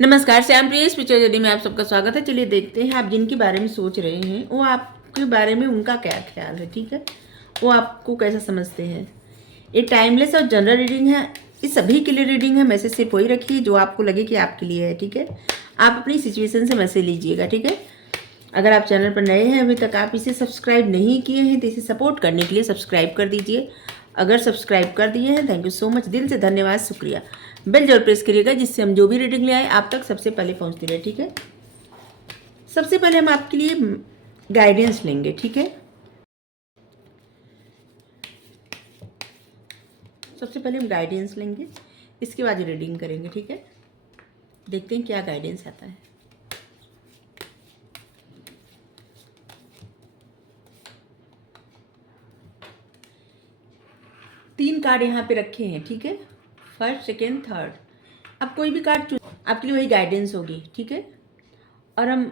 नमस्कार, श्याम प्रिय spiritual journey में आप सबका स्वागत है। चलिए देखते हैं आप जिनके बारे में सोच रहे हैं वो आपके बारे में उनका क्या ख्याल है। ठीक है, वो आपको कैसा समझते हैं। ये टाइमलेस और जनरल रीडिंग है, ये सभी के लिए रीडिंग है। मैसेज सिर्फ वही रखिए जो आपको लगे कि आपके लिए है। ठीक है, आप अपनी सिचुएशन से मैसेज लीजिएगा। ठीक है, अगर आप चैनल पर नए हैं, अभी तक आप इसे सब्सक्राइब नहीं किए हैं तो इसे सपोर्ट करने के लिए सब्सक्राइब कर दीजिए। अगर सब्सक्राइब कर दिए हैं, थैंक यू सो मच, दिल से धन्यवाद, शुक्रिया। बेल जरूर प्रेस करिएगा जिससे हम जो भी रीडिंग ले आए आप तक सबसे पहले पहुंचती रहे। ठीक है, सबसे पहले हम आपके लिए गाइडेंस लेंगे। ठीक है, सबसे पहले हम गाइडेंस लेंगे, इसके बाद रीडिंग करेंगे। ठीक है, देखते हैं क्या गाइडेंस आता है। तीन कार्ड यहाँ पे रखे हैं। ठीक है, फर्स्ट, सेकेंड, थर्ड। अब कोई भी कार्ड चुन, आपके लिए वही गाइडेंस होगी। ठीक है, और हम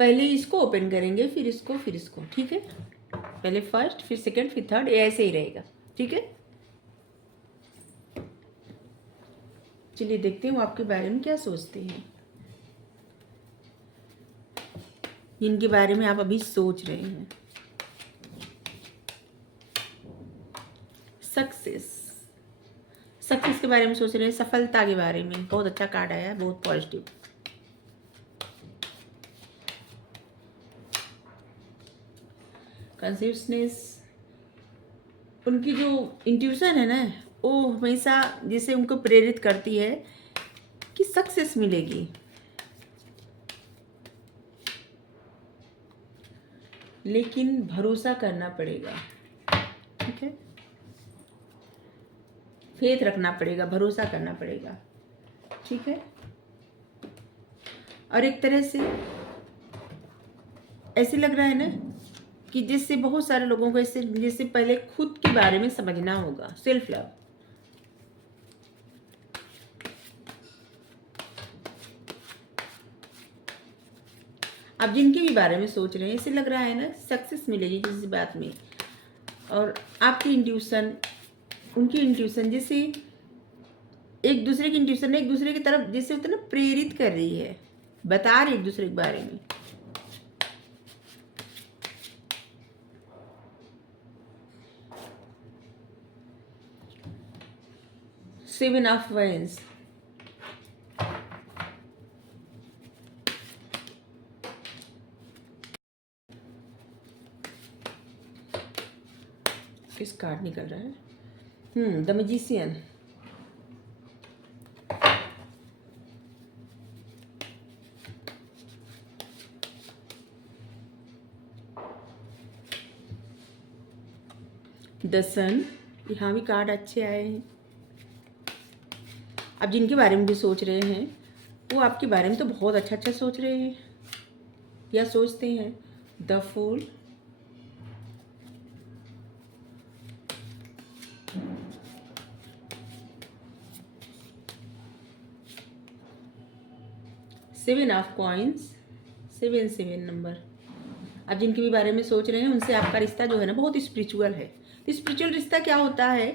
पहले इसको ओपन करेंगे, फिर इसको, फिर इसको। ठीक है, पहले फर्स्ट, फिर सेकेंड, फिर थर्ड, ये ऐसे ही रहेगा। ठीक है, चलिए देखते हैं वो आपके बारे में क्या सोचते हैं, जिनके बारे में आप अभी सोच रहे हैं। सक्सेस, सक्सेस के बारे में सोच रहे हैं, सफलता के बारे में। बहुत अच्छा कार्ड आया है, बहुत पॉजिटिव। कॉन्शियसनेस, उनकी जो इंट्यूशन है ना, वो हमेशा जिसे उनको प्रेरित करती है कि सक्सेस मिलेगी, लेकिन भरोसा करना पड़ेगा। ठीक है, फेथ रखना पड़ेगा, भरोसा करना पड़ेगा। ठीक है, और एक तरह से ऐसे लग रहा है ना कि जिससे बहुत सारे लोगों को ऐसे जैसे पहले खुद के बारे में समझना होगा, सेल्फ लव। आप जिनके भी बारे में सोच रहे हैं, ऐसे लग रहा है ना सक्सेस मिलेगी किसी बात में, और आपकी इंट्यूशन, उनकी इंट्यूशन जैसे एक दूसरे की इंट्यूशन एक दूसरे की तरफ जैसे होता है ना, प्रेरित कर रही है, बता रही एक दूसरे के बारे में। सेवन ऑफ वेंस, किस कार्ड निकल रहा है? The magician. द सन, यहाँ भी कार्ड अच्छे आए हैं। आप जिनके बारे में भी सोच रहे हैं वो आपके बारे में तो बहुत अच्छा अच्छा सोच रहे हैं या सोचते हैं। The fool, seven of coins, 7 number. आप जिनके भी बारे में सोच रहे हैं उनसे आपका रिश्ता जो है ना बहुत स्पिरिचुअल है। तो स्पिरिचुअल रिश्ता क्या होता है,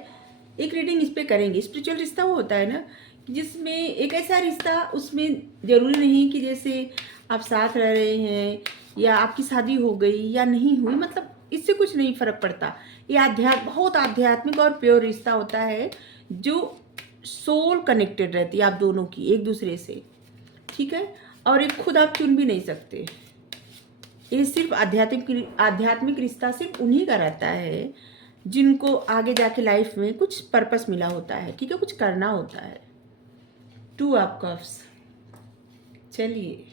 एक रीडिंग इस पे करेंगे। स्पिरिचुअल रिश्ता वो होता है ना जिसमें एक ऐसा रिश्ता, उसमें ज़रूरी नहीं कि जैसे आप साथ रह रहे हैं या आपकी शादी हो गई या नहीं हुई, मतलब इससे कुछ नहीं फर्क पड़ता। ये बहुत आध्यात्मिक और प्योर रिश्ता होता है जो सोल कनेक्टेड रहती है आप दोनों की एक दूसरे से। ठीक है, और एक खुद आप चुन भी नहीं सकते। ये सिर्फ आध्यात्मिक रिश्ता सिर्फ उन्हीं का रहता है जिनको आगे जाके लाइफ में कुछ पर्पस मिला होता है। ठीक है, कुछ करना होता है। 2 ऑफ कप्स, चलिए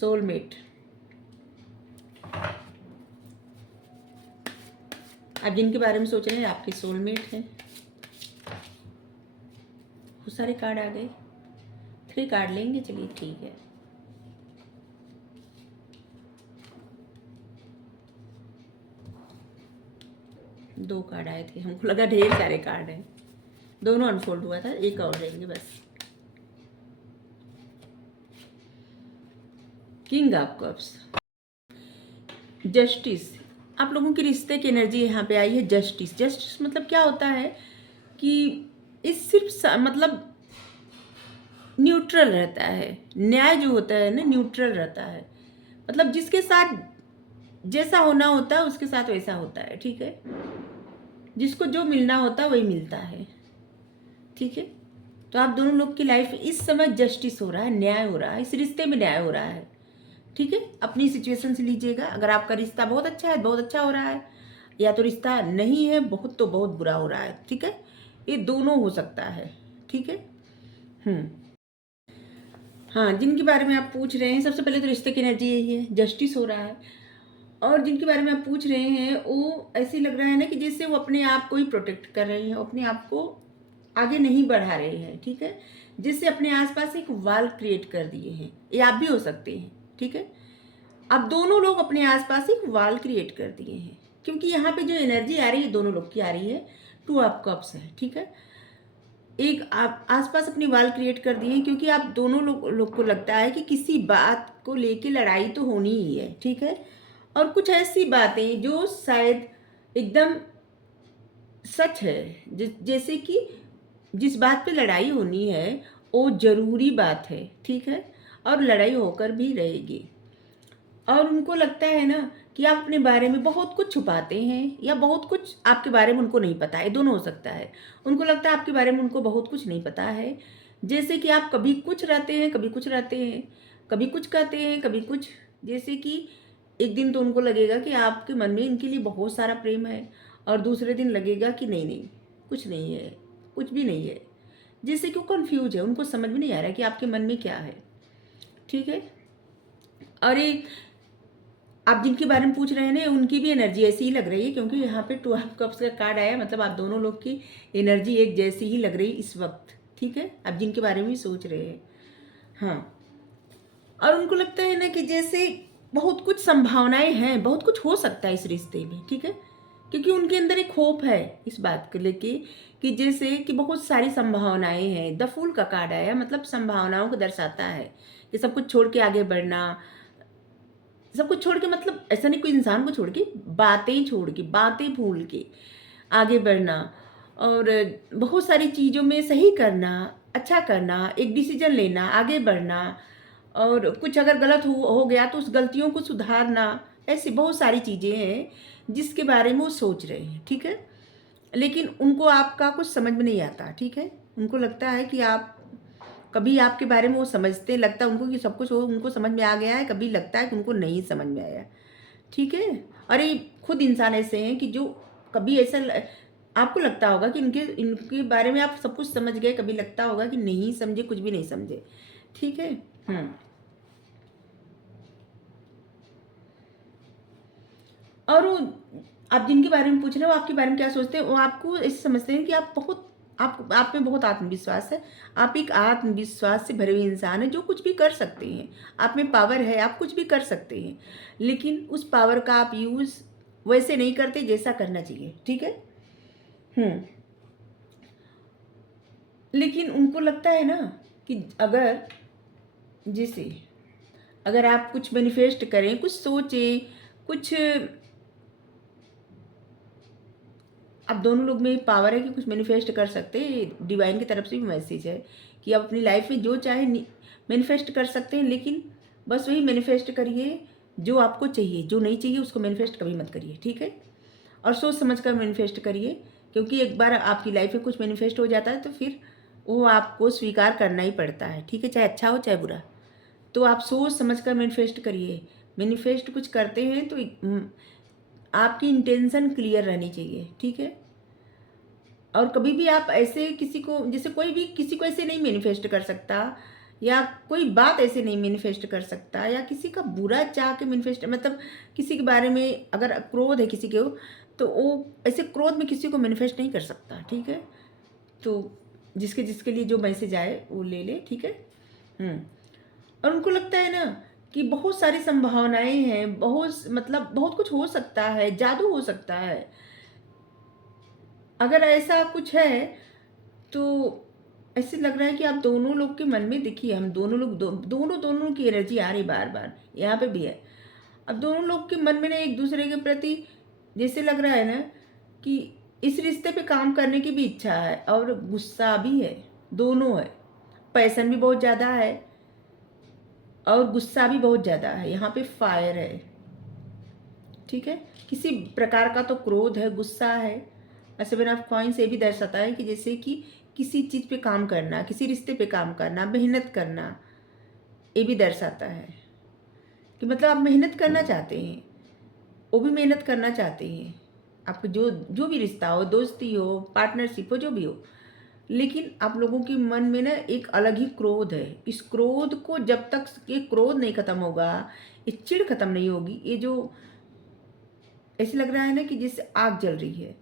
सोलमेट। आप जिनके बारे में सोच रहे हैं आपके सोलमेट हैं। बहुत सारे कार्ड आ गए, 3 कार्ड लेंगे। चलिए ठीक है, दो कार्ड आए थे, हमको लगा ढेर सारे कार्ड हैं। दोनों अनफोल्ड हुआ था, एक और लेंगे बस। King of cups, justice. आप लोगों की रिश्ते की एनर्जी यहाँ पे आई है। जस्टिस, जस्टिस मतलब क्या होता है कि इस सिर्फ मतलब न्यूट्रल रहता है। न्याय जो होता है ना, न्यूट्रल रहता है। मतलब जिसके साथ जैसा होना होता है उसके साथ वैसा होता है, ठीक है। जिसको जो मिलना होता है वही मिलता है, ठीक है। तो आप दोनों लोग की लाइफ में इस समय जस्टिस हो रहा है, न्याय हो रहा है, इस रिश्ते में न्याय हो रहा है, ठीक है। अपनी सिचुएशन से लीजिएगा। अगर आपका रिश्ता बहुत अच्छा है, बहुत अच्छा हो रहा है, या तो रिश्ता नहीं है, बहुत तो बहुत बुरा हो रहा है, ठीक है। ये दोनों हो सकता है, ठीक है। हाँ, जिनके बारे में आप पूछ रहे हैं, सबसे पहले तो रिश्ते की एनर्जी यही है, जस्टिस हो रहा है। और जिनके बारे में आप पूछ रहे हैं वो ऐसे लग रहा है ना कि जैसे वो अपने आप को ही प्रोटेक्ट कर रहे हैं, अपने आप को आगे नहीं बढ़ा रहे हैं, ठीक है। जिससे अपने आसपास एक वॉल क्रिएट कर दिए हैं। ये आप भी हो सकते हैं, ठीक है। अब दोनों लोग अपने आसपास एक वॉल क्रिएट कर दिए हैं, क्योंकि यहाँ पे जो एनर्जी आ रही है दोनों लोग की आ रही है 2 ऑफ कप्स है, ठीक है। एक आप आसपास अपनी वॉल क्रिएट कर दिए हैं, क्योंकि आप दोनों लोग को लगता है कि किसी बात को लेके लड़ाई तो होनी ही है, ठीक है। और कुछ ऐसी बातें जो शायद एकदम सच है, जैसे कि जिस बात पे लड़ाई होनी है वो ज़रूरी बात है, ठीक है। और लड़ाई होकर भी रहेगी। और उनको लगता है ना कि आप अपने बारे में बहुत कुछ छुपाते हैं, या बहुत कुछ आपके बारे में उनको नहीं पता है, दोनों हो सकता है। उनको लगता है आपके बारे में उनको बहुत कुछ नहीं पता है, जैसे कि आप कभी कुछ रहते हैं, कभी कुछ रहते हैं, कभी कुछ कहते हैं, कभी कुछ। जैसे कि एक दिन तो उनको लगेगा कि आपके मन में इनके लिए बहुत सारा प्रेम है, और दूसरे दिन लगेगा कि नहीं नहीं, कुछ नहीं है, कुछ भी नहीं है। जैसे कि वो कन्फ्यूज है, उनको समझ में नहीं आ रहा है कि आपके मन में क्या है, ठीक है। और ये आप जिनके बारे में पूछ रहे हैं ना, उनकी भी एनर्जी ऐसी ही लग रही है, क्योंकि यहाँ पे 2 ऑफ कप्स का कार्ड आया, मतलब आप दोनों लोग की एनर्जी एक जैसी ही लग रही इस वक्त, ठीक है। आप जिनके बारे में सोच रहे हैं, हाँ। और उनको लगता है ना कि जैसे बहुत कुछ संभावनाएं हैं, बहुत कुछ हो सकता है इस रिश्ते में, ठीक है। क्योंकि उनके अंदर एक होप है इस बात को लेके कि जैसे कि बहुत सारी संभावनाएं हैं। द फूल का कार्ड आया, मतलब संभावनाओं को दर्शाता है कि सब कुछ छोड़ के आगे बढ़ना। सब कुछ छोड़ के मतलब ऐसा नहीं कोई इंसान को छोड़ के, बातें छोड़ के, बातें भूल के आगे बढ़ना, और बहुत सारी चीज़ों में सही करना, अच्छा करना, एक डिसीजन लेना, आगे बढ़ना, और कुछ अगर गलत हो गया तो उस गलतियों को सुधारना। ऐसी बहुत सारी चीज़ें हैं जिसके बारे में वो सोच रहे हैं, ठीक है। लेकिन उनको आपका कुछ समझ में नहीं आता, ठीक है। उनको लगता है कि आप कभी आपके बारे में वो समझते, लगता है उनको कि सब कुछ वो उनको समझ में आ गया है, कभी लगता है कि उनको नहीं समझ में आया, ठीक है। अरे खुद इंसान ऐसे हैं कि जो कभी ऐसा आपको लगता होगा कि इनके इनके बारे में आप सब कुछ समझ गए, कभी लगता होगा कि नहीं समझे, कुछ भी नहीं समझे, ठीक है। और वो आप जिनके बारे में पूछ रहे हो, वो आपके बारे में क्या सोचते हैं, वो आपको ऐसे समझते हैं कि आप बहुत आप में बहुत आत्मविश्वास है। आप एक आत्मविश्वास से भरे हुए इंसान हैं जो कुछ भी कर सकते हैं। आप में पावर है, आप कुछ भी कर सकते हैं, लेकिन उस पावर का आप यूज़ वैसे नहीं करते जैसा करना चाहिए, ठीक है। लेकिन उनको लगता है ना कि अगर जैसे अगर आप कुछ मैनिफेस्ट करें, कुछ सोचें, कुछ आप दोनों लोग में पावर है कि कुछ मैनिफेस्ट कर सकते हैं। डिवाइन की तरफ से भी मैसेज है कि आप अपनी लाइफ में जो चाहे मैनिफेस्ट कर सकते हैं, लेकिन बस वही मैनिफेस्ट करिए जो आपको चाहिए। जो नहीं चाहिए उसको मैनिफेस्ट कभी मत करिए, ठीक है। और सोच समझ कर मैनिफेस्ट करिए, क्योंकि एक बार आपकी लाइफ में कुछ मैनिफेस्ट हो जाता है तो फिर वो आपको स्वीकार करना ही पड़ता है, ठीक है, चाहे अच्छा हो चाहे बुरा। तो आप सोच समझ कर मैनिफेस्ट करिए। मैनिफेस्ट कुछ करते हैं तो आपकी इंटेंशन क्लियर रहनी चाहिए, ठीक है। और कभी भी आप ऐसे किसी को, जैसे कोई भी किसी को ऐसे नहीं मैनिफेस्ट कर सकता, या कोई बात ऐसे नहीं मैनिफेस्ट कर सकता, या किसी का बुरा चाह के मैनिफेस्ट, मतलब किसी के बारे में अगर क्रोध है किसी के, तो वो ऐसे क्रोध में किसी को मैनिफेस्ट नहीं कर सकता, ठीक है। तो जिसके जिसके लिए जो मैसेज आए वो ले ले, ठीक है। और उनको लगता है ना कि बहुत सारी संभावनाएं हैं, बहुत मतलब बहुत कुछ हो सकता है, जादू हो सकता है। अगर ऐसा कुछ है तो ऐसे लग रहा है कि आप दोनों लोग के मन में, देखिए हम दोनों लोग दोनों की एनर्जी आ रही बार बार, यहाँ पे भी है। अब दोनों लोग के मन में ना एक दूसरे के प्रति जैसे लग रहा है ना कि इस रिश्ते पे काम करने की भी इच्छा है और गुस्सा भी है, दोनों है। पैशन भी बहुत ज़्यादा है और गुस्सा भी बहुत ज़्यादा है। यहाँ पे फायर है, ठीक है। किसी प्रकार का तो क्रोध है, गुस्सा है। सेवन ऑफ कॉइन्स ये भी दर्शाता है कि जैसे कि किसी चीज़ पे काम करना, किसी रिश्ते पे काम करना, मेहनत करना, ये भी दर्शाता है कि मतलब आप मेहनत करना चाहते हैं, वो भी मेहनत करना चाहते हैं। आपको जो जो भी रिश्ता हो, दोस्ती हो, पार्टनरशिप हो, जो भी हो, लेकिन आप लोगों के मन में ना एक अलग ही क्रोध है। इस क्रोध को जब तक ये क्रोध नहीं खत्म होगा, ये चिढ़ खत्म नहीं होगी, ये जो ऐसे लग रहा है ना कि जैसे आग जल रही है,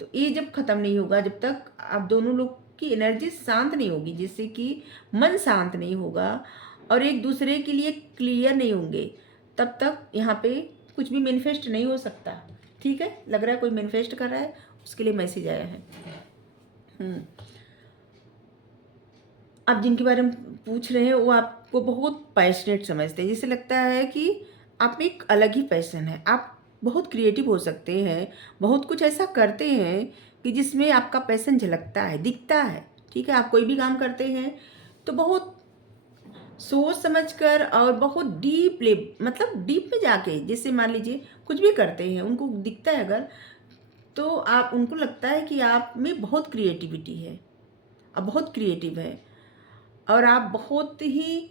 तो ये जब खत्म नहीं होगा, जब तक आप दोनों लोग की एनर्जी शांत नहीं होगी, जैसे कि मन शांत नहीं होगा और एक दूसरे के लिए क्लियर नहीं होंगे, तब तक यहाँ पे कुछ भी मैनिफेस्ट नहीं हो सकता। ठीक है, लग रहा है कोई मैनिफेस्ट कर रहा है, उसके लिए मैसेज आया है। आप जिनके बारे में पूछ रहे हैं वो आपको बहुत पैशनेट समझते हैं। जैसे लगता है कि आप में एक अलग ही पैशन है, आप बहुत क्रिएटिव हो सकते हैं, बहुत कुछ ऐसा करते हैं कि जिसमें आपका पैशन झलकता है, दिखता है। ठीक है, आप कोई भी काम करते हैं तो बहुत सोच समझ कर और बहुत डीपली, मतलब डीप में जाके, जैसे मान लीजिए कुछ भी करते हैं, उनको दिखता है अगर, तो आप उनको लगता है कि आप में बहुत क्रिएटिविटी है, आप बहुत क्रिएटिव है और आप बहुत ही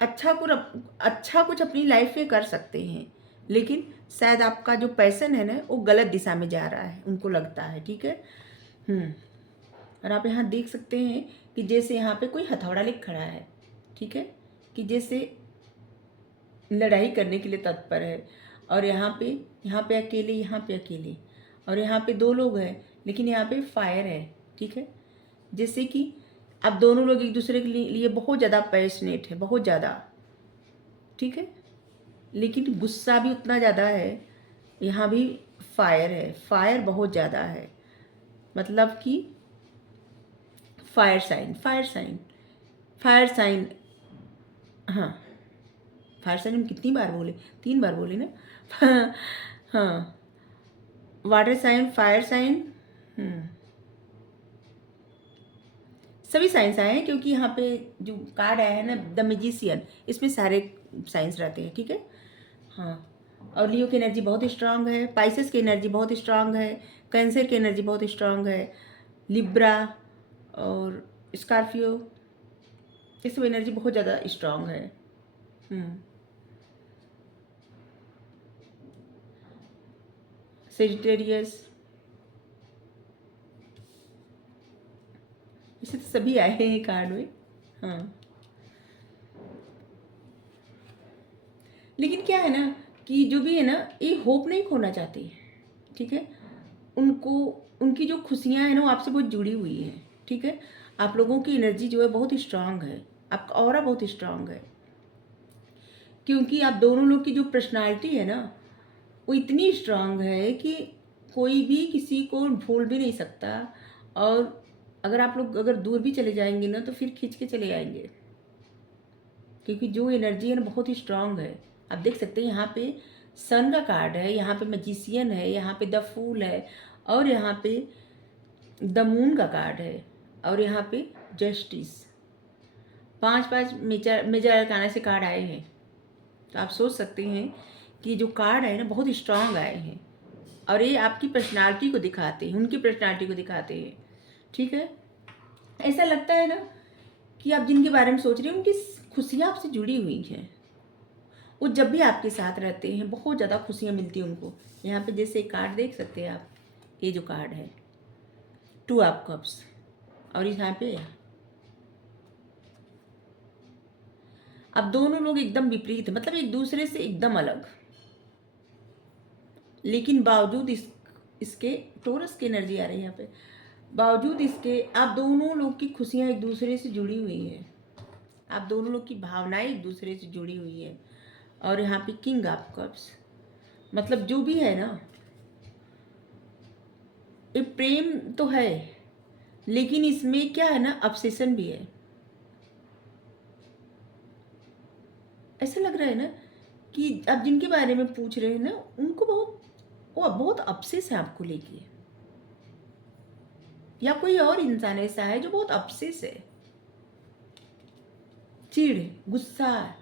अच्छा कुछ अपनी लाइफ में कर सकते हैं। लेकिन शायद आपका जो पैशन है ना, वो गलत दिशा में जा रहा है, उनको लगता है। ठीक है। और आप यहाँ देख सकते हैं कि जैसे यहाँ पे कोई हथौड़ा लेके खड़ा है, ठीक है, कि जैसे लड़ाई करने के लिए तत्पर है। और यहाँ पे अकेले, यहाँ पे अकेले, और यहाँ पे दो लोग हैं, लेकिन यहाँ पे फायर है। ठीक है, जैसे कि अब दोनों लोग एक दूसरे के लिए बहुत ज़्यादा पैशनेट है, बहुत ज़्यादा। ठीक है, लेकिन गुस्सा भी उतना ज़्यादा है। यहाँ भी फायर है, फायर बहुत ज़्यादा है, मतलब कि fire sign, fire sign, fire sign. हाँ, फायर साइन हम कितनी बार बोले, 3 बार बोले ना। हाँ, वाटर साइन, फायर साइन, सभी साइंस आए हैं, क्योंकि यहाँ पे जो कार्ड आया है ना, द मैजिशियन, इसमें सारे साइंस रहते हैं। ठीक है। हाँ, और लियो की एनर्जी बहुत स्ट्रांग है, पाइसेस की एनर्जी बहुत स्ट्रांग है, कैंसर की एनर्जी बहुत स्ट्रांग है, लिब्रा और स्कॉर्पियो, ये सब एनर्जी बहुत ज़्यादा स्ट्रांग है। सेजिटेरियस, इसे तो सभी आए हैं कार्ड में। हाँ, लेकिन क्या है ना कि जो भी है ना, ये होप नहीं खोना चाहती। ठीक है, उनको, उनकी जो खुशियाँ हैं ना, वो आपसे बहुत जुड़ी हुई है। ठीक है, आप लोगों की एनर्जी जो है बहुत स्ट्रांग है, आपका ऑरा बहुत स्ट्रांग है, क्योंकि आप दोनों लोग की जो पर्सनालिटी है ना, वो इतनी स्ट्रांग है कि कोई भी किसी को भूल भी नहीं सकता। और अगर आप लोग अगर दूर भी चले जाएंगे ना, तो फिर खींच के चले आएंगे, क्योंकि जो एनर्जी है ना बहुत ही स्ट्रांग है। आप देख सकते हैं यहाँ पे सन का कार्ड है, यहाँ पे मैजिशियन है, यहाँ पे द फूल है, और यहाँ पे द मून का कार्ड है, और यहाँ पे जस्टिस। 5 मेजर मेजर अरकाना से कार्ड आए हैं, तो आप सोच सकते हैं कि जो कार्ड है ना बहुत स्ट्रांग आए हैं, और ये आपकी पर्सनालिटी को दिखाते हैं, उनकी पर्सनालिटी को दिखाते हैं। ठीक है, ऐसा लगता है ना कि आप जिनके बारे में सोच रहे हैं, उनकी खुशियाँ आपसे जुड़ी हुई हैं। वो जब भी आपके साथ रहते हैं बहुत ज़्यादा खुशियाँ मिलती हैं उनको। यहाँ पे जैसे कार्ड देख सकते हैं आप, ये जो कार्ड है 2 ऑफ कप्स, और यहाँ पे अब दोनों लोग एकदम विपरीत है, मतलब एक दूसरे से एकदम अलग, लेकिन बावजूद इसके टोरस की एनर्जी आ रही है यहाँ पे, बावजूद इसके आप दोनों लोग की खुशियाँ एक दूसरे से जुड़ी हुई हैं, आप दोनों लोग की भावनाएं एक दूसरे से जुड़ी हुई है। और यहाँ पे किंग ऑफ कप्स, मतलब जो भी है ना, ये प्रेम तो है, लेकिन इसमें क्या है ना, ऑब्सेशन भी है। ऐसा लग रहा है ना कि आप जिनके बारे में पूछ रहे हैं ना, उनको वो बहुत ऑब्सेस है आपको लेके, या कोई और इंसान ऐसा है जो बहुत ऑब्सेस है। चिढ़, गुस्सा,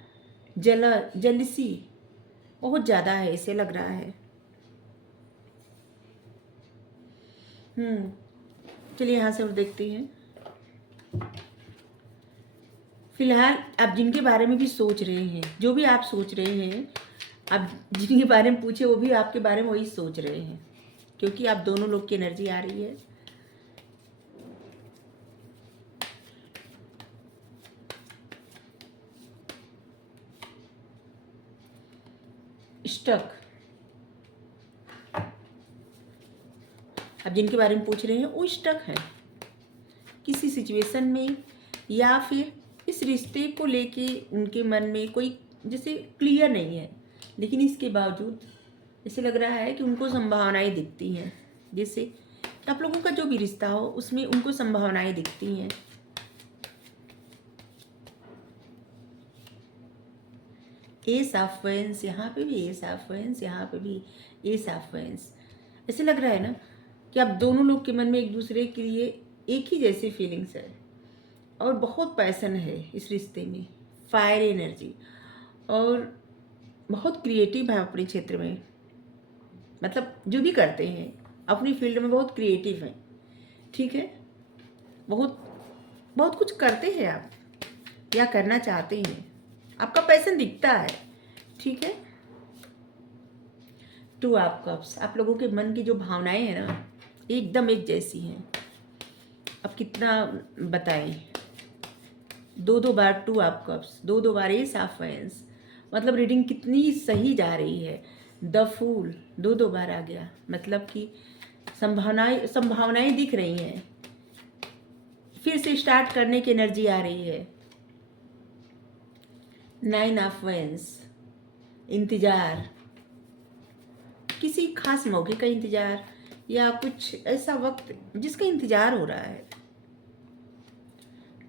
जेलिसी बहुत ज़्यादा है, ऐसे लग रहा है। चलिए यहाँ से और देखते हैं। फिलहाल आप जिनके बारे में भी सोच रहे हैं, जो भी आप सोच रहे हैं, आप जिनके बारे में पूछे वो भी आपके बारे में वही सोच रहे हैं, क्योंकि आप दोनों लोग की एनर्जी आ रही है। स्टक, आप जिनके बारे में पूछ रहे हैं वो स्टक है किसी सिचुएशन में, या फिर इस रिश्ते को लेके उनके मन में कोई जैसे क्लियर नहीं है, लेकिन इसके बावजूद ऐसे लग रहा है कि उनको संभावनाएं दिखती हैं। जैसे कि आप लोगों का जो भी रिश्ता हो उसमें उनको संभावनाएं दिखती हैं। एस ऑफ वेंस, यहाँ पे भी एस ऑफ वेंस, यहाँ पे भी एस ऑफ वेंस। ऐसे लग रहा है ना कि आप दोनों लोग के मन में एक दूसरे के लिए एक ही जैसी फीलिंग्स है और बहुत पैशन है इस रिश्ते में, फायर एनर्जी, और बहुत क्रिएटिव है अपने क्षेत्र में। मतलब जो भी करते हैं अपनी फील्ड में बहुत क्रिएटिव हैं, ठीक है। बहुत बहुत कुछ करते हैं आप या करना चाहते हैं, आपका पैशन दिखता है, ठीक है। टू ऑफ कप्स, आप लोगों के मन की जो भावनाएं हैं ना एकदम एक जैसी हैं। अब कितना बताएं, दो बार टू ऑफ कप्स, दो बार एस ऑफ वेंस, मतलब रीडिंग कितनी सही जा रही है। द फूल दो बार आ गया, मतलब कि संभावनाएं दिख रही हैं, फिर से स्टार्ट करने की एनर्जी आ रही है। नाइन ऑफ वेंस, इंतजार, किसी खास मौके का इंतजार या कुछ ऐसा वक्त जिसका इंतजार हो रहा है।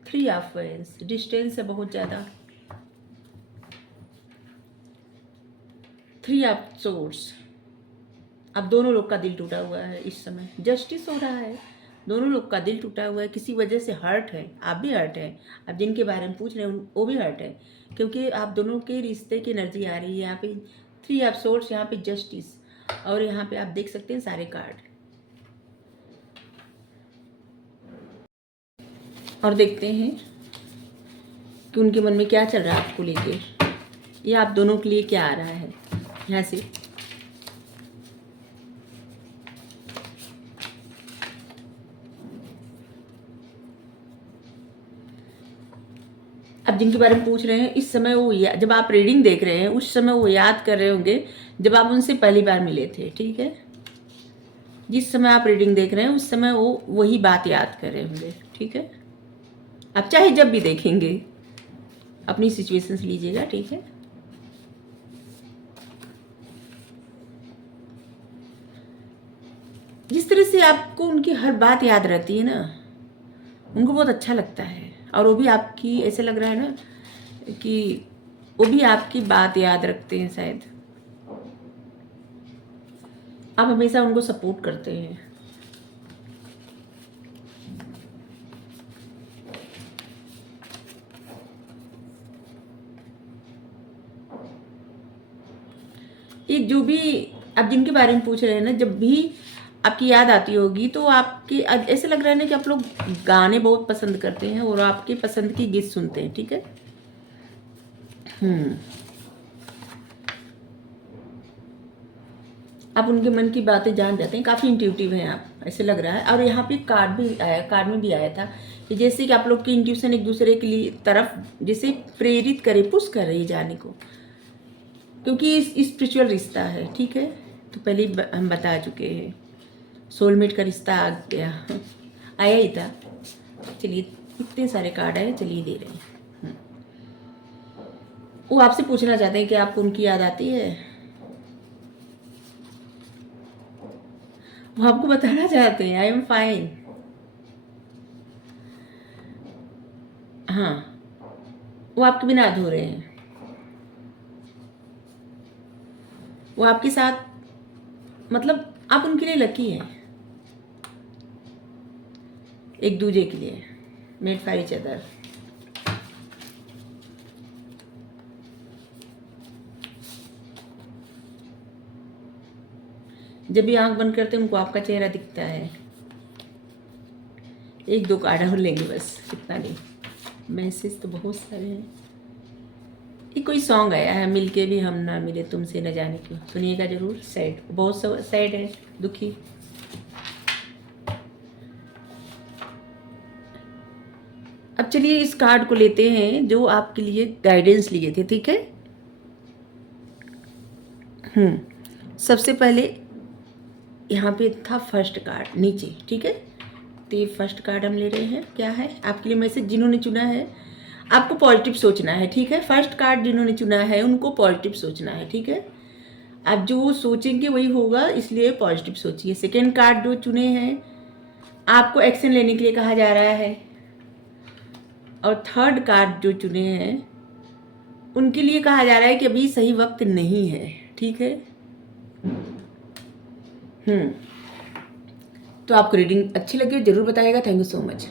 थ्री ऑफ वेंस, डिस्टेंस है बहुत ज़्यादा। थ्री ऑफ सोर्ड्स, अब दोनों लोग का दिल टूटा हुआ है इस समय, जस्टिस हो रहा है, दोनों लोग का दिल टूटा हुआ है, किसी वजह से हर्ट है, आप भी हर्ट है, आप जिनके बारे में पूछ रहे हैं वो भी हर्ट है, क्योंकि आप दोनों के रिश्ते की एनर्जी आ रही है। यहाँ पे थ्री ऑफ सोर्ड्स, यहाँ पे जस्टिस, और यहाँ पे आप देख सकते हैं सारे कार्ड। और देखते हैं कि उनके मन में क्या चल रहा है आपको लेके, या आप दोनों के लिए क्या आ रहा है यहाँ से। अब जिनके बारे में पूछ रहे हैं इस समय वो जब आप रीडिंग देख रहे हैं उस समय वो याद कर रहे होंगे जब आप उनसे पहली बार मिले थे, ठीक है। जिस समय आप रीडिंग देख रहे हैं उस समय वो वही बात याद कर रहे होंगे, ठीक है। आप चाहे जब भी देखेंगे अपनी सिचुएशंस लीजिएगा, ठीक है। जिस तरह से आपको उनकी हर बात याद रहती है ना, उनको बहुत अच्छा लगता है, और वो भी आपकी, ऐसे लग रहा है ना कि वो भी आपकी बात याद रखते हैं शायद। आप हमेशा उनको सपोर्ट करते हैं। ये जो भी आप जिनके बारे में पूछ रहे हैं ना, जब भी आपकी याद आती होगी तो आपके ऐसे लग रहा है ना कि आप लोग गाने बहुत पसंद करते हैं और आपके पसंद की गीत सुनते हैं, ठीक है। आप उनके मन की बातें जान जाते हैं, काफ़ी इंट्यूटिव हैं आप, ऐसे लग रहा है। और यहाँ पे कार्ड भी आया, कार्ड में भी आया था कि जैसे कि आप लोग की इंट्यूशन एक दूसरे के लिए तरफ जैसे प्रेरित करे, पुश कर रही जाने को, क्योंकि स्पिरिचुअल रिश्ता है, ठीक है। तो पहले हम बता चुके हैं, सोलमेट का रिश्ता आ गया, आया ही था। चलिए इतने सारे कार्ड आए, चलिए दे रहे हैं। वो आपसे पूछना चाहते हैं कि आपको उनकी याद आती है, वो आपको बताना चाहते हैं आई एम फाइन। हाँ, वो आपके बिना अधूरे हैं, वो आपके साथ, मतलब आप उनके लिए लकी हैं, एक दूजे के लिए, मेड फॉर ईच अदर। जब भी आंख बंद करते हैं उनको आपका चेहरा दिखता है। एक दो कार्ड और लेंगे बस, कितना नहीं। मैसेज तो बहुत सारे हैं। ये कोई सॉन्ग आया है, मिलके भी हम ना मिले तुमसे न जाने क्यों, सुनिएगा जरूर। सैड, बहुत सैड है, दुखी। अब चलिए इस कार्ड को लेते हैं जो आपके लिए गाइडेंस लिए थे, ठीक है। सबसे पहले यहाँ पे था फर्स्ट कार्ड नीचे, ठीक है। तो ये फर्स्ट कार्ड हम ले रहे हैं, क्या है आपके लिए मैसेज। जिन्होंने चुना है आपको पॉजिटिव सोचना है, ठीक है। फर्स्ट कार्ड जिन्होंने चुना है उनको पॉजिटिव सोचना है, ठीक है। आप जो सोचेंगे वही होगा, इसलिए पॉजिटिव सोचिए। सेकेंड कार्ड जो चुने हैं आपको एक्शन लेने के लिए कहा जा रहा है। और थर्ड कार्ड जो चुने हैं उनके लिए कहा जा रहा है कि अभी सही वक्त नहीं है, ठीक है। तो आपको रीडिंग अच्छी लगी हो जरूर बताइएगा। Thank you so much.